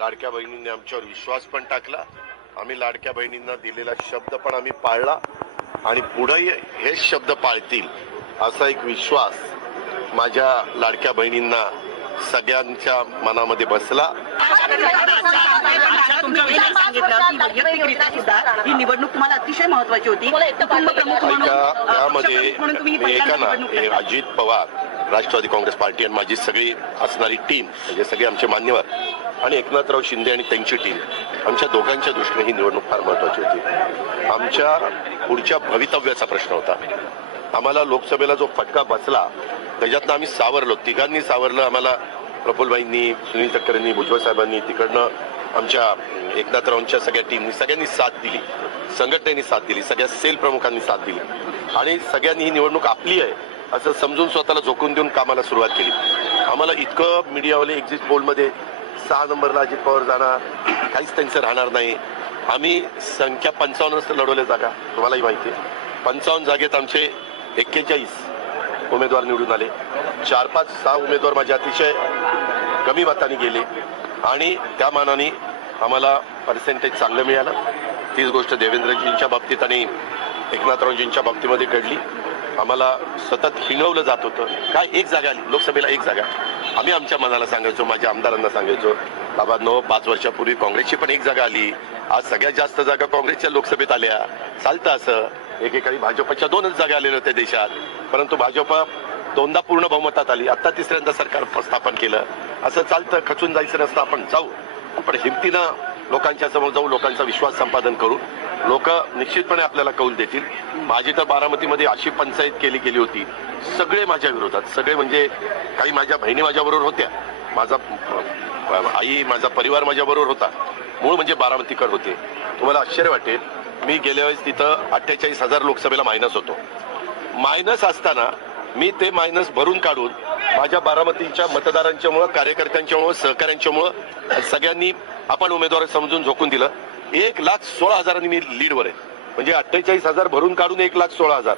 लाडक्या बहिणींनी आमच्यावर विश्वास पण टाकला, आम्ही लाडक्या बहिणींना दिलेला शब्द पण आम्ही पाळला आणि पुढेही हेच शब्द पाळतील असा एक विश्वास माझ्या लाडक्या बहिणींना सगळ्यांच्या मनामध्ये बसला। ही निवडणूक तुम्हाला अतिशय महत्त्वाची होती। यामध्ये एका ना अजित पवार, राष्ट्रवादी काँग्रेस पार्टी आणि माझी सगळी असणारी टीम म्हणजे सगळे आमचे मान्यवर आणि एकनाथराव शिंदे आणि त्यांची टीम, आमच्या दोघांच्या दृष्टीने ही निवडणूक फार महत्त्वाची होती। आमच्या पुढच्या भवितव्याचा प्रश्न होता। आम्हाला लोकसभेला जो फटका बसला त्याच्यातनं आम्ही सावरलो, तिघांनी सावरलं। आम्हाला प्रफुल्लभाईंनी, सुनील तटकरेंनी, भुजबळ साहेबांनी, तिकडनं आमच्या एकनाथरावांच्या सगळ्या टीमनी सगळ्यांनी साथ दिली, संघटनेनी साथ दिली, सगळ्या सेल प्रमुखांनी साथ दिली आणि सगळ्यांनी ही निवडणूक आपली आहे असं समजून स्वतःला झोकून देऊन कामाला सुरुवात केली। आम्हाला इतकं मीडियावाले एक्झिट पोलमध्ये 6 नंबरला अजित पवार जाणार, काहीच त्यांचं राहणार नाही। आम्ही संख्या 55 लढवल्या जागा, तुम्हालाही माहिती आहे। 55 जागेत आमचे 41 उमेदवार निवडून आले। 4-5-6 उमेदवार माझे अतिशय कमी मतांनी गेले आणि त्या मानाने आम्हाला पर्सेंटेज चांगलं मिळालं। तीच गोष्ट देवेंद्रजींच्या बाबतीत आणि एकनाथरावजींच्या बाबतीमध्ये घडली। आम्हाला सतत हिणवलं जात होतं, काय एक जागा आली लोकसभेला, एक जागा। आम्ही आमच्या मनाला सांगायचो, माझ्या आमदारांना सांगायचो, बाबा 5 वर्षापूर्वी काँग्रेसची पण एक जागा आली, आज सगळ्यात जास्त जागा काँग्रेसच्या लोकसभेत आल्या, चालतं असं। एकेकाळी भाजपच्या 2च जागा आलेल्या होत्या देशात, परंतु भाजप 2दा पूर्ण बहुमतात आली, आता तिसऱ्यांदा सरकार स्थापन केलं। असं चालतं, खचून जायचं नसतं, आपण जाऊ, पण हिमतीनं लोकांच्या समोर जाऊ, लोकांचा विश्वास संपादन करू, लोक निश्चितपणे आपल्याला कौल देतील। माझी तर बारामतीमध्ये अशी पंचायत गेली होती, सगळे माझ्या विरोधात, सगळे म्हणजे काही माझ्या बहिणी माझ्याबरोबर होत्या, माझा आई, माझा परिवार माझ्याबरोबर होता, मूळ म्हणजे बारामतीकर होते। तुम्हाला आश्चर्य वाटेल, मी गेल्या वेळेस तिथं 48,000 लोकसभेला मायनस होतो। मायनस असताना मी ते मायनस भरून काढून माझ्या बारामतीच्या मतदारांच्यामुळं, कार्यकर्त्यांच्यामुळं, सहकाऱ्यांच्यामुळं सगळ्यांनी आपण उमेदवार समजून झोकून दिलं। 1,16,000 मी लीडवर आहे, म्हणजे 48,000 भरून काढून 1,16,000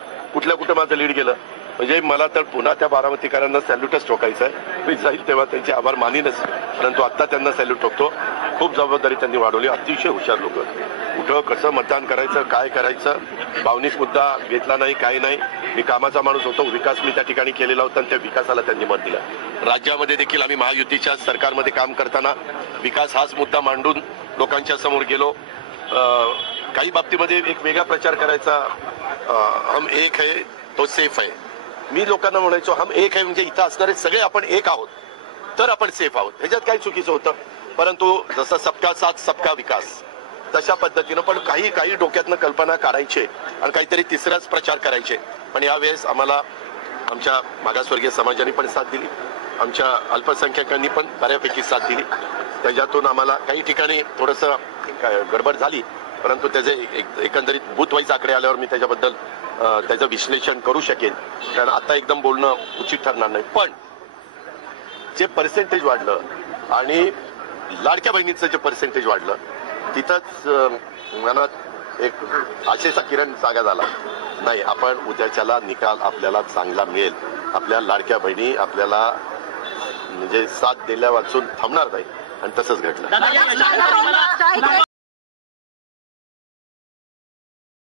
कुठं माझं लीड गेलं। म्हणजे मला तर पुन्हा त्या बारामतीकरांना सॅल्यूटच ठोकायचं आहे। मी जाईल तेव्हा त्यांचे आभार मानीनच, परंतु आता त्यांना सॅल्यूट ठोकतो। खूप जबाबदारी त्यांनी वाढवली, अतिशय हुशार लोक। कुठं कसं मतदान करायचं, काय करायचं, भावनिक मुद्दा घेतला नाही, काही नाही। मी कामाचा माणूस होतो, विकास मी त्या ठिकाणी केलेला होता आणि त्या विकासाला त्यांनी मत दिलं। राज्यामध्ये देखील आम्ही महायुतीच्या सरकारमध्ये काम करताना विकास हाच मुद्दा मांडून लोकांच्या समोर गेलो। काही बाबतीमध्ये एक वेगळा प्रचार करायचा, हम एक है तो सेफ है। मी लोकांना म्हणायचो हम एक है म्हणजे इथं असणारे सगळे आपण एक आहोत तर आपण सेफ आहोत, ह्याच्यात काही चुकीचं होतं। परंतु जसं सबका साथ सबका विकास तशा पद्धतीनं पण काही डोक्यातनं कल्पना काढायचे आणि काहीतरी तिसराच प्रचार करायचे। पण यावेळेस आम्हाला आमच्या मागासवर्गीय समाजाने पण साथ दिली, आमच्या अल्पसंख्याकांनी पण बऱ्यापैकी साथ दिली। त्याच्यातून आम्हाला काही ठिकाणी थोडंसं गडबड झाली, परंतु त्याचे एकंदरीत बूथ वाईज आकडे आल्यावर मी त्याच्याबद्दल त्याचं विश्लेषण करू शकेन, कारण आता एकदम बोलणं उचित ठरणार नाही। पण जे पर्सेंटेज वाढलं आणि लाडक्या बहिणीचं जे पर्सेंटेज वाढलं, तिथंच मनात एक आशेचा किरण जागा झाला, नाही आपण उद्याच्याला निकाल आपल्याला चांगला मिळेल, आपल्या लाडक्या बहिणी आपल्याला म्हणजे साथ दिल्या वाचून थांबणार नाही, आणि तसंच घडलं।